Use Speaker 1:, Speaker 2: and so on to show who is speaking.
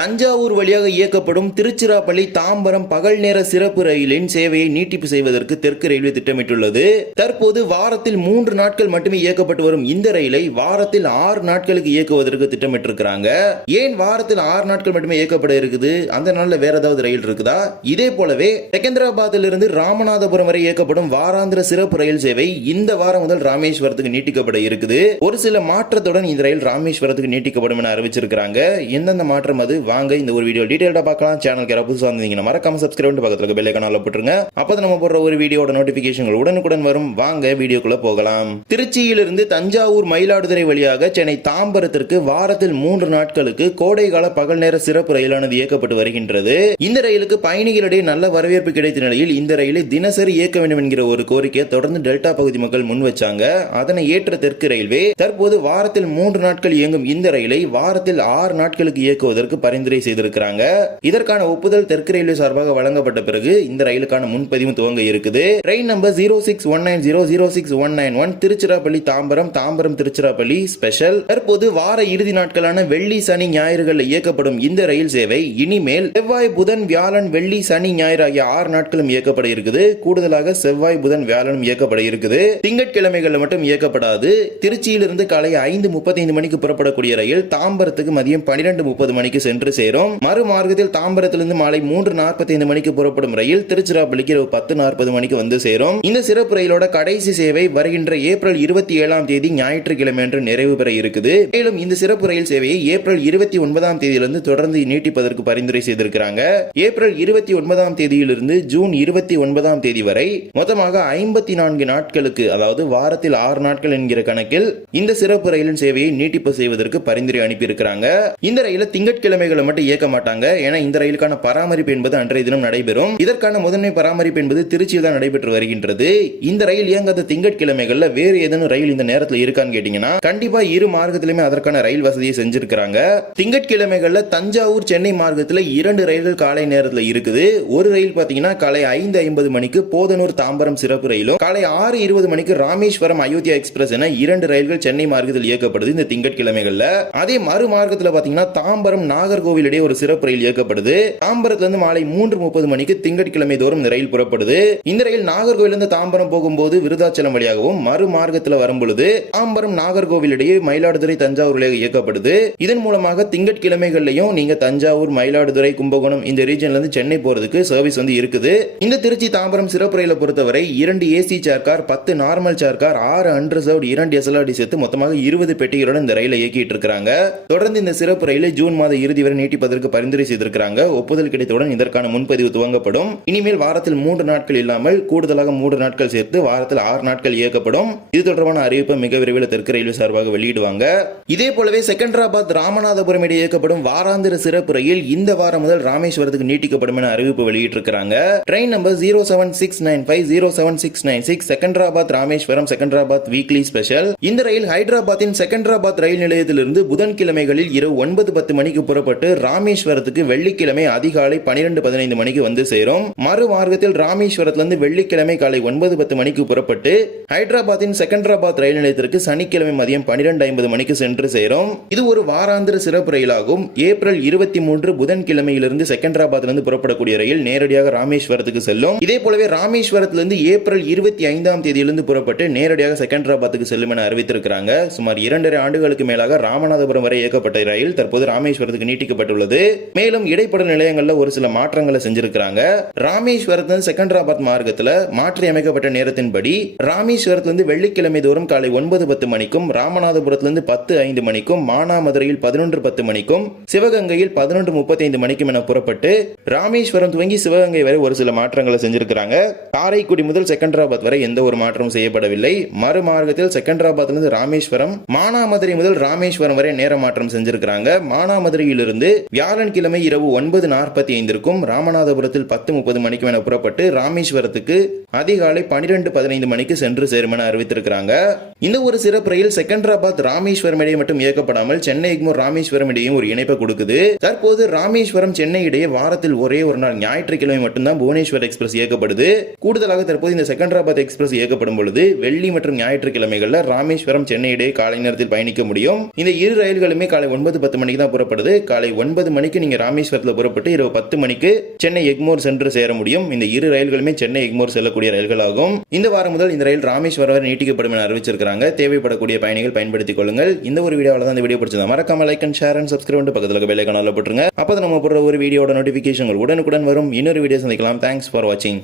Speaker 1: தஞ்சாவூர் வழியாக இயக்கப்படும் திருச்சிராப்பள்ளி தாம்பரம் பகல் நேர சிறப்பு ரயிலின் சேவையை நீட்டிப்பு செய்வதற்கு தெற்கு ரயில்வே திட்டமிட்டுள்ளது. தற்போது வாரத்தில் மூன்று நாட்கள் மட்டுமே இயக்கப்பட்டு வரும் இந்த ரயிலை வாரத்தில் ஆறு நாட்களுக்கு இயக்குவதற்கு திட்டமிட்டிருக்கிறாங்க. ஏன் வாரத்தில் ஆறு நாட்கள் மட்டுமே இயக்கப்பட இருக்குது? அந்த நாள்ல வேற ஏதாவது ரயில் இருக்குதா? இதே போலவே செகந்திராபாத்தில் இருந்து ராமநாதபுரம் வரை இயக்கப்படும் வாராந்திர சிறப்பு ரயில் சேவை இந்த வாரம் முதல் ராமேஸ்வரத்துக்கு நீட்டிக்கப்பட இருக்குது. ஒரு சில மாற்றத்துடன் இந்த ரயில் ராமேஸ்வரத்துக்கு நீட்டிக்கப்படும் என அறிவிச்சிருக்கிறாங்க. எந்தெந்த மாற்றம் அது? வாங்க இந்த ஒரு வீடியோ டீடைல்டா பார்க்கலாம். சேனலுக்கு யாராவது புதுசாக வந்தீங்கன்னா மறக்காம சப்ஸ்கிரைப் பண்ணி பக்கத்தில் இருக்க பெல் ஐக்கான போட்டுருங்க. அப்போ நம்ம போடுற ஒரு வீடியோட நோட்டிபிகேஷன் உடனுக்குடன் வரும். வாங்க வீடியோக்குள்ள போகலாம். திருச்சியிலிருந்து தஞ்சாவூர் மயிலாடுதுறை வழியாக சென்னை தாம்பரத்திற்கு வாரத்தில் மூன்று நாட்களுக்கு கோடைகால பகல் நேர சிறப்பு ரயிலானது இயக்கப்பட்டு வருகின்றது. இந்த ரயிலுக்கு பயணிகளிடையே நல்ல வரவேற்பு கிடைத்த நிலையில் இந்த ரயிலை தினசரி இயக்க வேண்டும் என்கிற ஒரு கோரிக்கையை தொடர்ந்து டெல்டா பகுதி மக்கள் முன் வச்சாங்க. அதனை ஏற்ற தெற்கு ரயில்வே தற்போது வாரத்தில் மூன்று நாட்கள் இயங்கும் இந்த ரயிலை வாரத்தில் ஆறு நாட்களுக்கு இயக்குவதற்கு பரிந்துரை செய்திருக்கிறாங்க. இதற்கான ஒப்புதல் தெற்கு ரயில்வே சார்பாக வழங்கப்பட்ட பிறகு இந்த ரயிலுக்கான முன்பதிவு துவங்க இருக்குது. Train number zero six one nine zero zero six one nine one Tiruchirappalli Tambaram Tambaram Tiruchirappalli special தற்போது வார இறுதி நாட்களான வெள்ளி சனி ஞாயிறுகளில் இயக்கப்படும் இந்த ரயில் சேவை இனிமேல் செவ்வாய் புதன் வியாழன் வெள்ளி சனி ஞாயிறு ஆகிய ஆறு நாட்களும் இயக்கப்பட இருக்குது. கூடுதலாக செவ்வாய் புதன் வியாழனும் இயக்கப்பட இருக்குது. திங்கட்கிழமைகளில் மட்டும் இயக்கப்படாது. திருச்சியிலிருந்து காலை ஐந்து முப்பத்தைந்து மணிக்கு புறப்படக்கூடிய ரயில் தாம்பரத்துக்கு மதியம் பனிரெண்டு முப்பது மணிக்கு சென்று சென்று சேரும். மறுமார்க்கத்தில் தாம்பரத்திலிருந்து மாலை மூன்று நாற்பத்தி ஐந்து மணிக்கு புறப்படும் ரயில் திருச்சிராப்பள்ளிக்கு இரவு பத்து நாற்பது மணிக்கு வந்து சேரும். இந்த சிறப்பு ரயிலோட கடைசி சேவை வருகின்ற ஏப்ரல் இருபத்தி ஏழாம் தேதி ஞாயிற்றுக்கிழமை அன்று நிறைவு பெற இருக்குது. மேலும் இந்த சிறப்பு ரயில் சேவையை ஏப்ரல் இருபத்தி ஒன்பதாம் தேதியிலிருந்து தொடர்ந்து நீட்டிப்பதற்கு பரிந்துரை செய்திருக்கிறாங்க. ஏப்ரல் இருபத்தி ஒன்பதாம் தேதியிலிருந்து ஜூன் இருபத்தி ஒன்பதாம் தேதி வரை மொத்தமாக ஐம்பத்தி நான்கு நாட்களுக்கு அதாவது வாரத்தில் ஆறு நாட்கள் என்கிற கணக்கில் இந்த சிறப்பு ரயிலின் சேவையை நீட்டிப்பு செய்வதற்கு பரிந்துரை அனுப்பியிருக்கிறாங்க. இந்த ரயில திங்கட்கிழமை ரயில்களை மட்டும் இயக்க மாட்டாங்க. ஏன்னா இந்த ரயிலுக்கான பராமரிப்பு என்பது அன்றைய தினம் நடைபெறும். இதற்கான முதன்மை பராமரிப்பு என்பது திருச்சியில் தான் நடைபெற்று வருகின்றது. இந்த ரயில் இயங்காத திங்கட்கிழமைகள்ல வேறு ஏதேனும் ரயில் இந்த நேரத்தில் இருக்கான்னு கேட்டீங்கன்னா கண்டிப்பா இரு மார்க்கத்திலுமே அதற்கான ரயில் வசதியை செஞ்சிருக்கிறாங்க. திங்கட்கிழமைகள்ல தஞ்சாவூர் சென்னை மார்க்கத்தில் இரண்டு ரயில்கள் காலை நேரத்தில் இருக்குது. ஒரு ரயில் பாத்தீங்கன்னா காலை ஐந்து ஐம்பது மணிக்கு போதனூர் தாம்பரம் சிறப்பு ரயிலும் காலை ஆறு இருபது மணிக்கு ராமேஸ்வரம் அயோத்தியா எக்ஸ்பிரஸ் என இரண்டு ரயில்கள் சென்னை மார்க்கத்தில் இயக்கப்படுது இந்த திங்கட்கிழமைகள்ல. அதே மறு மார்க்கத்தில் பாத்தீங்கன்னா தாம்பரம் நாகர் இடையே ஒரு சிறப்பு ரயில் இயக்கப்படுது. தாம்பரத்துல இருந்து மாலை மூன்று முப்பது மணிக்கு திங்கட்கிழமை தோறும் இந்த ரயில் புறப்படுது. இந்த ரயில் நாகர்கோவில் இருந்து தாம்பரம் போகும்போது விருதாச்சலம் வழியாகவும் மறு மார்க்கத்தில் வரும் பொழுது தாம்பரம் நாகர்கோவில் இடையே மயிலாடுதுறை தஞ்சாவூர் வழியாக இயக்கப்படுது. இதன் மூலமாக திங்கட்கிழமைகள்லையும் நீங்க தஞ்சாவூர் மயிலாடுதுறை கும்பகோணம் இந்த ரீஜன்ல இருந்து சென்னை போறதுக்கு சர்வீஸ் வந்து இருக்குது. இந்த திருச்சி தாம்பரம் சிறப்பு ரயிலை பொறுத்தவரை இரண்டு ஏசி சேர் கார் பத்து நார்மல் சேர் கார் ஆறு அன்ரிசர்வ்ட் இரண்டு எஸ்எல்ஆர்டி சேர்த்து மொத்தமாக இருபது பெட்டிகளுடன் இந்த ரயிலை இயக்கிட்டு இருக்காங்க தொடர்ந்து இந்த சிறப்பு ரயிலை ஜூன் மாத இறுதி வரை நீட்டிப்பதற்கு பரிந்துரை செய்திருக்கிறாங்க. ஒப்புதல் கிடைத்தவுடன் இதற்கான முன்பதிவு துவங்கப்படும். இனிமேல் வாரத்தில் மூன்று நாட்கள் இல்லாமல் கூடுதலாக மூன்று நாட்கள் சேர்த்து வாரத்தில் ஆறு நாட்கள் இயக்கப்படும். இது தொடர்பான அறிவிப்பை மிக விரைவில் தெற்கு ரயில்வே சார்பாக வெளியிடுவாங்க. இதே போலவே செகண்டராபாத் ராமநாதபுரம் இடையே இயக்கப்படும் வாராந்திர சிறப்பு ரயில் இந்த வாரம் முதல் ராமேஸ்வரத்துக்கு நீட்டிக்கப்படும் என அறிவிப்பு வெளியிட்டிருக்கிறாங்க. Train number zero seven six nine five zero seven six nine six Secunderabad Rameswaram Secunderabad weekly special. இந்த ரயில் ஹைதராபாத்தின் செகண்டராபாத் ரயில் நிலையத்திலிருந்து புதன்கிழமைகளில் இரவு ஒன்பது பத்து மணிக்கு புறப்பட்டு ராமேஸ்வரத்துக்கு வெள்ளிக்கிழமை அதிகாலை பனிரெண்டு பதினைந்து மணிக்கு வந்து சேரும். மறு மார்க்கத்தில் ராமேஸ்வரத்திலிருந்து வெள்ளிக்கிழமை காலை ஒன்பது பத்து மணிக்கு புறப்பட்டு ஹைதராபாத்தின் செகண்டராபாத் ரயில் நிலையத்திற்கு சனிக்கிழமை மதியம் பனிரெண்டு ஐம்பது மணிக்கு சென்று சேரும். இது ஒரு வாராந்திர சிறப்பு ரயிலாகும். ஏப்ரல் இருபத்தி மூன்று புதன்கிழமையிலிருந்து செகண்டராபாத்திலிருந்து புறப்படக்கூடிய ரயில் நேரடியாக ராமேஸ்வரத்துக்கு செல்லும். இதே போலவே ராமேஸ்வரத்திலிருந்து ஏப்ரல் இருபத்தி ஐந்தாம் தேதியிலிருந்து புறப்பட்டு நேரடியாக செகண்டராபாத்துக்கு செல்லும் என அறிவித்திருக்கிறாங்க. சுமார் இரண்டரை ஆண்டுகளுக்கு மேலாக ராமநாதபுரம் வரை இயக்கப்பட்ட ரயில் தற்போது ராமேஸ்வரத்துக்கு அறிவிக்கப்பட்டுள்ளது மேலும் இடைப்பட நிலையங்களில் ஒரு சில மாற்றங்களை செஞ்சிருக்கிறாங்க. ராமேஸ்வரத்திலிருந்து செகண்டராபாத் மார்க்கத்தில் மாற்றி அமைக்கப்பட்ட நேரத்தின்படி ராமேஸ்வரத்திலிருந்து வெள்ளிக்கிழமை தோறும் காலை ஒன்பது பத்து மணிக்கும் ராமநாதபுரத்திலிருந்து பத்து ஐந்து மணிக்கும் மானாமதுரையில் பதினொன்று பத்து மணிக்கும் சிவகங்கையில் பதினொன்று முப்பத்தைந்து மணிக்கும் என புறப்பட்டு ராமேஸ்வரம் துவங்கி சிவகங்கை வரை ஒரு சில மாற்றங்களை செஞ்சிருக்கிறாங்க. காரைக்குடி முதல் செகண்டராபாத் வரை எந்த ஒரு மாற்றமும் செய்யப்படவில்லை. மறுமார்க்கத்தில் செகண்டராபாத்திலிருந்து ராமேஸ்வரம் மானாமதுரை முதல் ராமேஸ்வரம் வரை நேர மாற்றம் செஞ்சிருக்கிறாங்க. மானாமதுரையிலிருந்து வியாழன்கிழமை இரவு ஒன்பது நாற்பத்தி ஐந்திற்கும் ராமநாதபுரத்தில் பத்து முப்பது மணிக்கும் என புறப்பட்டு ராமேஸ்வரத்துக்கு அதிகாலை பனிரெண்டு பதினைந்து மணிக்கு சென்று சேரும் என அறிவித்திருக்கிறாங்க. இந்த ஒரு சிறப்பு ரயில் செகண்டராபாத் ராமேஸ்வரம் இடையே மட்டும் இயக்கப்படாமல் சென்னை எக்மூர் ராமேஸ்வரம் இடையும் ஒரு இணைப்பை கொடுக்குது. தற்போது ராமேஸ்வரம் சென்னை இடையே வாரத்தில் ஒரே ஒரு நாள் ஞாயிற்றுக்கிழமை மட்டும்தான் புவனேஸ்வர் எக்ஸ்பிரஸ் இயக்கப்படுது. கூடுதலாக தற்போது இந்த செகண்டராபாத் எக்ஸ்பிரஸ் இயக்கப்படும் பொழுது வெள்ளி மற்றும் ஞாயிற்றுக்கிழமைகளில் ராமேஸ்வரம் சென்னை இடையே காலை நேரத்தில் பயணிக்க முடியும். இந்த இரு ரயில்களுமே காலை ஒன்பது பத்து மணிக்கு தான் புறப்படுது. காலை காலை ஒன்பது மணிக்கு நீங்க ராமேஸ்வரத்தில் புறப்பட்டு இரவு பத்து மணிக்கு சென்னை எக்மோர் சென்று சேர முடியும். இந்த இரு ரயில்களுமே சென்னை எக்மோர் செல்லக்கூடிய ரயில்கள் ஆகும் இந்த வாரம் முதல் இந்த ரயில் ராமேஸ்வரம் வரை நீட்டிக்கப்படும் என அறிவிச்சிருக்காங்க தேவைப்படக்கூடிய பயணிகள் பயன்படுத்திக் கொள்ளுங்கள். இந்த ஒரு வீடியோவில் தான் இந்த வீடியோ பிடிச்சதா மறக்காம like and share and subscribe பண்ணி பக்கத்தில் பெல் ஐக்கான போட்டுருங்க. அப்போ நம்ம போடுற ஒரு வீடியோட நோட்டிஃபிகேஷன் உடனுக்குடன் வரும். இன்னொரு வீடியோ சந்திக்கலாம். தேங்க்ஸ் ஃபார் வாட்சிங்